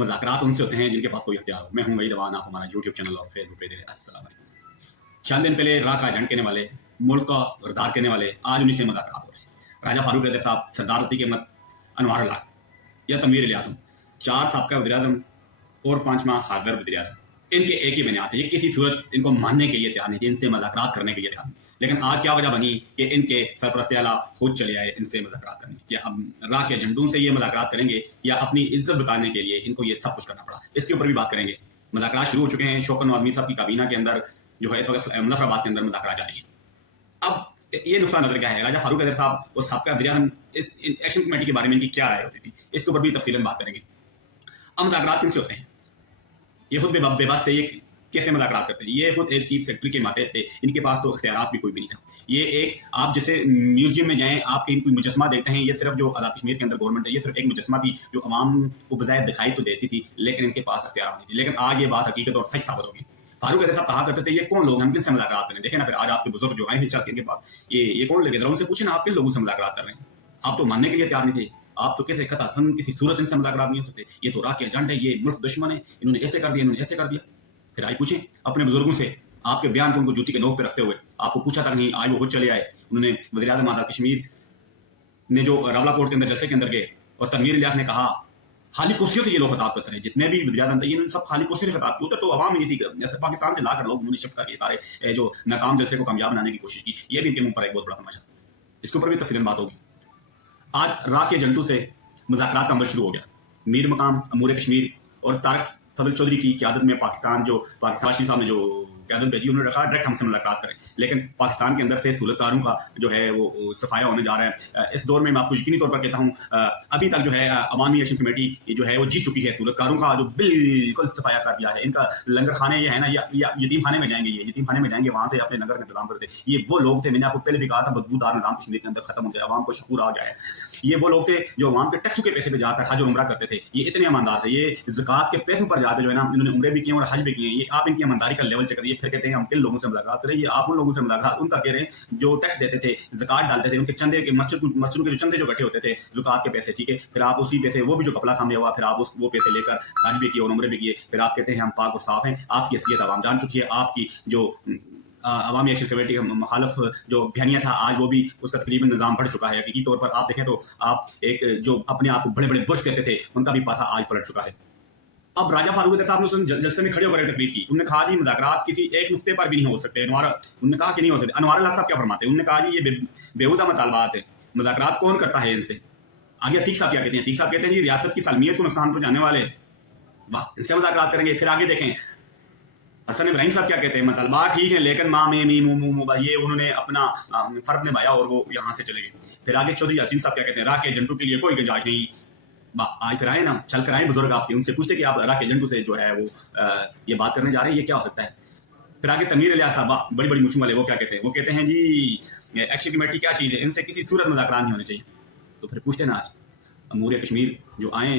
मुज़ाकरात उनसे होते हैं जिनके पास कोई इख्तियार हो। मैं हूँ वहीद अवान, आप हमारा यूट्यूब चैनल और फेसबुक पेज देखें। अस्सलाम वालेकुम। चंद दिन पहले राह का एजेंट करने वाले, मुल्क का गरदार करने वाले, आज उन्हीं से मुज़ाकरात हो रहे हैं। राजा फारूक रज़ा साहब, सरदार रफ़ीक अहमद, अनवार अल्लाह या तनवीर इलियास, 4 साबका वज़ीर-ए-आज़म और 5वां हाज़िर वज़ीर-ए-आज़म, इनके एक ही बुनियाद है। ये किसी सूरत इनको मानने के लिए तैयार नहीं थे, इनसे मुज़ाकरात करने के लिए तैयार नहीं। लेकिन आज क्या वजह बनी कि इनके सरपरस्त आला खुद चले आए इनसे मुज़ाकरात करने। या अब राह के एजेंटों से ये मुज़ाकरात करेंगे या अपनी इज्जत बताने के लिए इनको ये सब कुछ करना पड़ा। इसके ऊपर भी बात करेंगे। मुज़ाकरात शुरू हो चुके हैं। शौकत नवाज़ साहब की काबीना के अंदर जो है इस वक्त मुज़फ़्फ़राबाद के अंदर मुज़ाकरात जारी है। अब ये नुक्ता नज़र क्या है, राजा फारूक रज़ा साहब और साबका वज़ीर-ए-आज़म इस एक्शन कमेटी के बारे में इनकी क्या राय होती थी, इसके ऊपर भी तफसीलन बात करेंगे। अब मुज़ाकरात किनसे होते हैं? ये खुद बेबस थे, ये कैसे मुज़ाकरात करते हैं? ये खुद एक चीफ सेक्रेटरी के मातहत थे, इनके पास तो इख्तियारात भी कोई भी नहीं था। ये एक आप जैसे म्यूजियम में जाएं, आप कहीं कोई मुजस्मा देखते हैं, ये सिर्फ जो आज़ाद कश्मीर के अंदर गवर्नमेंट है, ये सिर्फ एक मुजस्मा थी जो अवाम को बज़ाहिर दिखाई तो देती थी, लेकिन इनके पास इख्तियारात नहीं थे। लेकिन आज ये बात हकीकत और सच साबित होगी। फारूक रज़ा साहब कहा करते थे, ये कौन लोग हैं, किनसे मुज़ाकरात करें? देखें ना, फिर आज आपके बुजुर्ग जो आए हैं चल के इनके पास, ये कौन लगे? उनसे पूछे ना, आप किन लोगों से मुज़ाकरात कर रहे हैं? आप तो मानने के लिए तैयार नहीं थे। आप तो कहते कतई किसी सूरत इनसे मुज़ाकरात नहीं हो सकते, ये तो राह के एजेंट है, ये मुल्क दुश्मन है, इन्होंने ऐसे कर दिया, इन्होंने ऐसे कर दिया। फिर आई पूछें अपने बुजुर्गों से, आपके बयान को उनको जूती के नोक पे रखते हुए आपको पूछा तक नहीं, आज वो खुद चले आए। उन्होंने वज़ीर-ए-आज़म आज़ाद कश्मीर ने जो रावलाकोट के अंदर जलसे के अंदर गए और तनवीर इलियास ने कहा, खाली कुर्सियों से ये लोग खिताब करते रहे, जितने भी वज़ीर-ए-आज़म थे ये सब खाली कुर्सियों से खिताब किए। उधर तो अवाम ही नहीं थी, जैसे पाकिस्तान से लाकर लोग उन्होंने शिफ्ट करके सारे जो नाकाम जलसे को कामयाब बनाने की कोशिश की। ये भी इनके मुंह पर एक बहुत बड़ा तमाशा था। इसके ऊपर भी तफसीलन बात होगी। आज राह के एजेंटों से मुज़ाकरात का अमल शुरू हो गया। मीर मकाम, अमूर कश्मीर और तारिक फजल चौधरी की क़यादत में पाकिस्तान साहब ने जो क़यादत भेजी, उन्होंने रखा डायरेक्ट हमसे मुलाकात करें। लेकिन पाकिस्तान के अंदर से सहूलतकारों का जो है वो सफाया होने जा रहा है। इस दौर में मैं आपको यकीनी तौर पर कहता हूँ, अभी तक जो है अवामी एक्शन कमेटी जो है वो जीत चुकी है। सहूलतकारों का जो बिल्कुल सफाया कर दिया है। इनका लंगर खाने ये है ना, या यतीम खाने में जाएंगे, ये यतीम खाने में जाएंगे, वहाँ से अपने लंगर का इंतजाम करते। ये वो लोग थे, मैंने आपको पहले भी कहा था, बदबूदार निज़ाम कश्मीर के अंदर खत्म हो जाए, अवाम को शकूर आ जाए। ये वो लोग थे जो अवाम के टैक्स के पैसे पे जाकर हज और उम्रा करते थे। ये इतने ईमानदार थे, ये ज़कात के पैसों पर जाकर जो है ना, इन्होंने उम्रे भी किए और हज भी किए। ये आप इनकी ईमानदारी का लेवल चेक करिए। फिर कहते हैं हम किन लोगों से मुलाकात करें, ये आप उन लोगों से मुलाकात उनका कह रहे हैं जो टैक्स देते थे, ज़कात डालते थे, उनके चंदे के मस्जिदों के जो चंदे जो इकट्ठे होते थे ज़कात के पैसे, ठीक है। फिर आप उसी पैसे, वो भी जो कपड़ा सामने हुआ, फिर आप वो पैसे लेकर हज भी किए और उम्रे भी किए। फिर आप कहते हैं हम पाक और साफ हैं। आपकी हैसियत आवाम जान चुकी है। आपकी जो अवामी एक्शन कमेटी का मुखालफ जो बयानिया था, आज वो भी उसका तकरीबन निज़ाम बढ़ चुका है। हकीकी तौर पर आप देखें तो आप एक जो अपने आप को बड़े बड़े बुर्ज कहते थे, उनका भी पासा आज पलट चुका है। अब राजा फारूक रज़ा साहब ने जलसे में खड़े होकर तकरीर की। उन्होंने कहा जी मुज़ाकरात किसी एक नुक्ते पर भी नहीं हो सकते। उन्होंने कहा कि नहीं हो सकते। अनवार अल्लाह साहब क्या फरमाते हैं? उन्होंने कहा जी ये बेहुदा मुतालबात है, मुज़ाकरात कौन करता है इनसे? आगे अतीक साहब क्या कहते हैं? अतीक साहब कहते हैं जी रियासत की सालमियत को नुकसान पहुंचाने वाले, वाह, इनसे मुज़ाकरात करेंगे। फिर आगे देखें हसन इब्राहिम साहब क्या कहते हैं? मतलबा ठीक है, लेकिन माँ में मी मुँह ये उन्होंने अपना फ़र्ज निभाया और वो यहाँ से चले गए। फिर आगे चौधरी यासीन साहब क्या कहते हैं? राह के एजेंटों के लिए कोई गुंजाइश नहीं। आज फिर आए ना, चल कर आए बुजुर्ग आपके, उनसे पूछते कि आप राह के एजेंटों से जो है वो ये बात करने जा रहे हैं, ये क्या हो सकता है? फिर आगे तनवीर इलियास साहब, बड़ी बड़ी मूंछों वाले, वो क्या कहते हैं? वो कहते हैं जी एक्शन कमेटी क्या चीज़ है, इनसे किसी सूरत मुज़ाकरात नहीं होने चाहिए। तो फिर पूछते ना, आज अमूर कश्मीर जो आए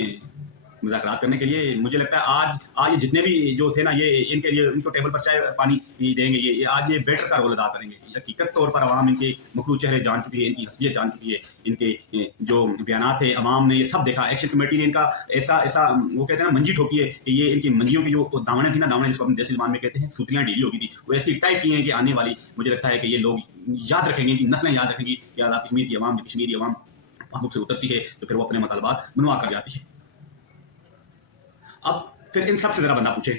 मुज़ाकरात करने के लिए, मुझे लगता है आज ये जितने भी जो थे ना, ये इनके लिए इनको टेबल पर चाय पानी देंगे, ये आज ये वेटर का रोल अदा करेंगे। हकीकत तौर पर अवाम इनके मुखरू चेहरे जान चुकी है, इनकी हसीयत जान चुकी है, इनके जो बयान थे अवाम ने ये सब देखा। एक्शन कमेटी ने इनका ऐसा वो कहते हैं ना, मंजी ठोकी है कि ये इनकी मंजियों की जो दामने थी ना, दामने जिसको अपनी देसी ज़बान में कहते हैं, सूतरियाँ ढीली होगी थी, वो ऐसी टाइट की हैं कि आने वाली, मुझे लगता है कि ये लोग याद रखेंगे, कि नस्लें याद रखेंगी कि आज़ाद कश्मीर की अवाम, कश्मीरी अवाम पासबुक से उतरती है तो फिर वो अपने मतलबात मनवा कर जाती है। अब फिर इन सब से ज़रा बंदा पूछे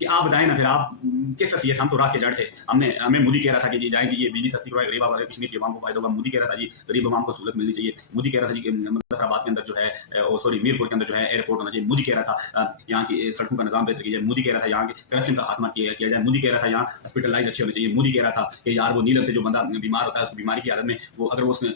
कि आप बताएं ना, फिर आप किस हसीयत? हम तो राह के जड़ थे। हमें मोदी कह रहा था कि जी जाएं जी, ये बिजली सस्ती करवाए, गरीब आबाद कश्मीर के अवाम को फायदा होगा। मोदी कह रहा था जी गरीब अवाम को सहूलत मिलनी चाहिए। मोदी कह रहा था जी मुज़फ़्फ़राबाद के अंदर जो है मीरपुर के अंदर जो है एयरपोर्ट होना चाहिए। मोदी कह रहा था यहाँ की सड़कों का निज़ाम बेहतर किया जाए। मोदी कह रहा था यहाँ के करप्शन का खात्मा किया जाए। मोदी कह रहा था यहाँ हॉस्पिटलाइज अच्छे होने चाहिए। मोदी कह रहा था कि यार वो नीलम से जो बंदा बीमार होता है, उसकी बीमारी की हालत में वो अगर वो उसमें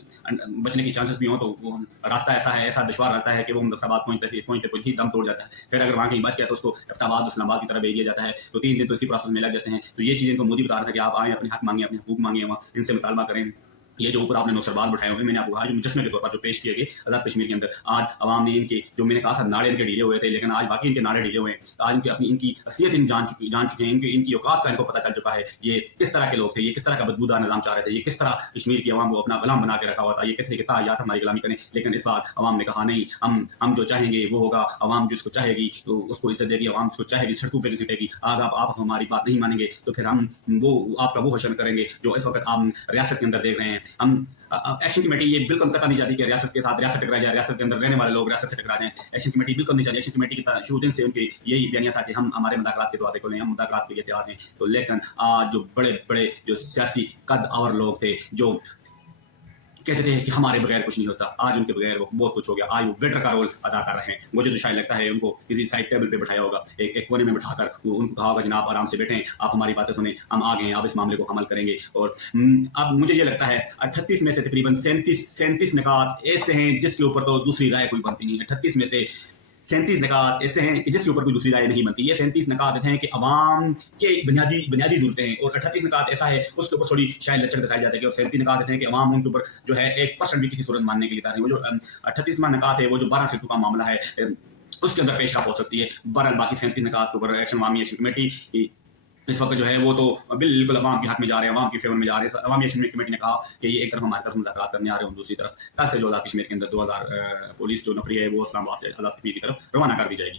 बचने की चांसेस भी हों तो वो रास्ता ऐसा दुश्वार रहता है कि वो मुज़फ़्फ़राबाद पहुँचते ही दम तोड़ जाता है। फिर अगर वहाँ कहीं बच गया तो उसको एबटाबाद, इस्लामाबाद की तरफ भेज दिया जाता है, तो 3 दिन तो इसी प्रोसेस में लग जाते हैं। तो ये चीज़ें इनको मोदी बता रहा था कि आप आएँ, अपने हक मांगे, अपने हकूक मांगे, वहाँ इनसे मुतालबा करें। یہ جو اوپر آپ نے نوسرباز بٹھائے ہوئے، میں نے آپ کو کہا جو مجسمے کے طور پر جو پیش کیے گئے آزاد کشمیر کے اندر، آج عوام نے ان کے جو میں نے کہا تھا ناڑے ان کے ڈھیلے ہوئے تھے، لیکن آج باقی ان کے ناڑے ڈھیلے ہوئے ہیں. آج ان کی اصلیت جان چکے ہیں، ان کی اوقات کا ان کو پتہ چل چکا ہے. یہ کس طرح کے لوگ تھے، یہ کس طرح کا بدبودار نظام چاہ رہے تھے، یہ کس طرح کشمیر کی عوام کو اپنا غلام بنا کے رکھا ہوا تھا. یہ کہتے تھے کہ تا ہماری غلامی کریں، لیکن اس بار عوام نے کہا نہیں، ہم جو چاہیں گے وہ ہوگا. عوام جس کو چاہے گی اس کو عزت دے گی، عوام جس کو چاہے گی سڑکوں پہ گھسیٹے گی. آج آپ ہماری بات نہیں مانیں گے تو پھر ہم آپ کا وہ حشر کریں گے جو اس وقت آپ ریاست کے اندر دیکھ رہے ہیں. ہم ایکشن کمیٹی یہ بالکل قطع نہیں چاہتی کہ ریاست کے ساتھ ریاست ٹکرا جائے، ریاست کے اندر رہنے والے لوگ ریاست سے ٹکرا جائیں. ایکشن کمیٹی بالکل نہیں چاہتی. ایکشن کمیٹی کی شروع دن سے ان کی یہی بیانیہ تھا کہ ہم ہمارے مذاکرات کے دروازے کھولیں، ہم مذاکرات کے لیے تیار ہیں. تو لیکن آج جو بڑے بڑے جو سیاسی قد آور لوگ تھے جو کہتے تھے کہ ہمارے بغیر کچھ نہیں ہوتا، آج ان کے بغیر وہ بہت کچھ ہو گیا. آج وہ ویٹر کا رول ادا کر رہے ہیں. مجھے تو شاید لگتا ہے ان کو کسی سائڈ ٹیبل پہ بٹھایا ہوگا، ایک کونے میں بٹھا کر ان کو کہا ہوگا جناب آرام سے بیٹھیں، آپ ہماری باتیں سنیں، ہم آگے ہیں، آپ اس معاملے کو حمل کریں گے. اور اب مجھے یہ لگتا ہے 38 میں سے تقریباً 37 نکات ایسے ہیں جس کے اوپر تو دوسری رائے کوئی بنتی نہیں ہے. 38 میں سے 37 نکات ایسے ہیں کہ جس کے اوپر کوئی دوسری رائے نہیں بنتی. یہ 37 نکات ہیں کہ عوام کے بنیادی ضرورتیں ہیں، اور 38 نکات ایسا ہے اس کے اوپر تھوڑی شاید لچک دکھائی جاتی ہے. اور 37 نکات ایسے ہیں کہ عوام ان کے اوپر جو ہے 1% بھی کسی صورت ماننے کے لیے تیار نہیں. وہ جو 38واں نکات ہے وہ جو 12 سیٹوں کا معاملہ ہے اس کے اندر پیش رفت ہو سکتی ہے. بہرحال باقی 37 نکات کے اوپر عوامی ایکشن کمیٹی اس وقت جو ہے وہ تو بالکل عوام کے حق میں جا رہے ہیں، عوام کی فیور میں جا رہے ہیں. عوامی ایکشن کمیٹی نے کہا کہ یہ ایک طرف ہماری طرف مذاکرات کرنے آ رہے ہیں، دوسری طرف کل سے جو آزاد کشمیر کے اندر 2000 پولیس جو نفری ہے وہ اسلام آباد سے آزاد کشمیر کی طرف روانہ کر دی جائے گی.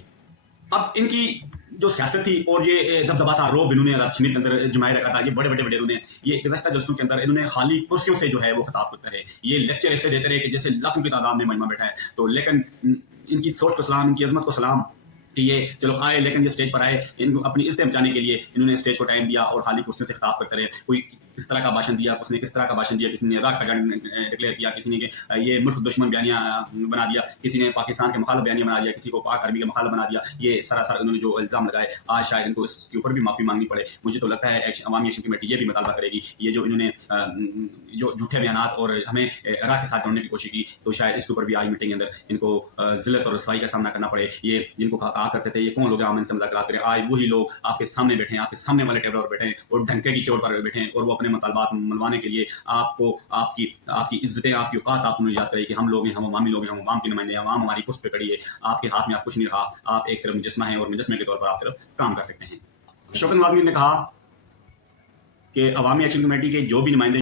اب ان کی جو سیاست تھی اور یہ دبدبا تھا، روب انہوں نے آزاد کشمیر کے اندر جمائے رکھا تھا. یہ بڑے انہوں نے یہ گزشتہ جلسوں کے اندر انہوں نے خالی کرسیوں سے جو ہے وہ خطاب کرتے رہے. یہ لیکچر ایسے دیتے رہے کہ جیسے لاکھوں کی تعداد میں مجمع بیٹھا ہے. تو لیکن ان کی سوچ کو سلام، ان کی عظمت کو سلام کہ یہ چلو آئے، لیکن یہ اسٹیج پر آئے، ان کو اپنی عزت بچانے کے لیے انہوں نے اسٹیج کو ٹائم دیا اور خالی کرسیوں سے خطاب کرتے رہے. کوئی کس طرح کا بھاشن دیا، اس نے کس طرح کا بھاشن دیا، کسی نے عراق کا جنگ ڈکلیئر کیا، کسی نے یہ ملک دشمن بیانیہ بنا دیا، کسی نے پاکستان کے مخالف بیانیہ بنا دیا، کسی کو پاک عربی کے مخالف بنا دیا. یہ سراسر انہوں نے جو الزام لگائے آج شاید ان کو اس کے اوپر بھی معافی مانگنی پڑے. مجھے تو لگتا ہے عوامی ایکشن کمیٹی یہ بھی مطالبہ کرے گی یہ جو انہوں نے جو جھوٹے بیانات اور ہمیں عراق کے ساتھ جوڑنے کی کوشش کی، تو شاید اس کے اوپر بھی آج میٹنگ کے اندر ان کو ذلت اور رسوائی کا سامنا کرنا پڑے. یہ جن کو کہا کرتے تھے یہ کون لوگ ہیں ہم ان سے مذاکرات کریں، آج وہی لوگ آپ کے سامنے بیٹھے ہیں، آپ کے سامنے والے ٹیبل پر بیٹھے ہیں اور ڈھنکے کی چوٹ پر بیٹھے ہیں، اور وہ اپنے مطالبات منوانے کے لیے آپ کو آپ کی عزتیں، آپ کی اوقات آپ انہیں یاد کرے کہ ہم لوگ ہیں، ہم عوامی لوگ ہیں، ہم عوام کے نمائندے ہیں، عوام ہماری پشت پہ کھڑی ہے. آپ کے ہاتھ میں آپ کچھ نہیں رہا، آپ ایک صرف مجسمہ ہیں اور مجسمے کے طور پر آپ صرف کام کر سکتے ہیں. شوکت نواز میر نے کہا کہ عوامی ایکشن کمیٹی کے جو بھی نمائندے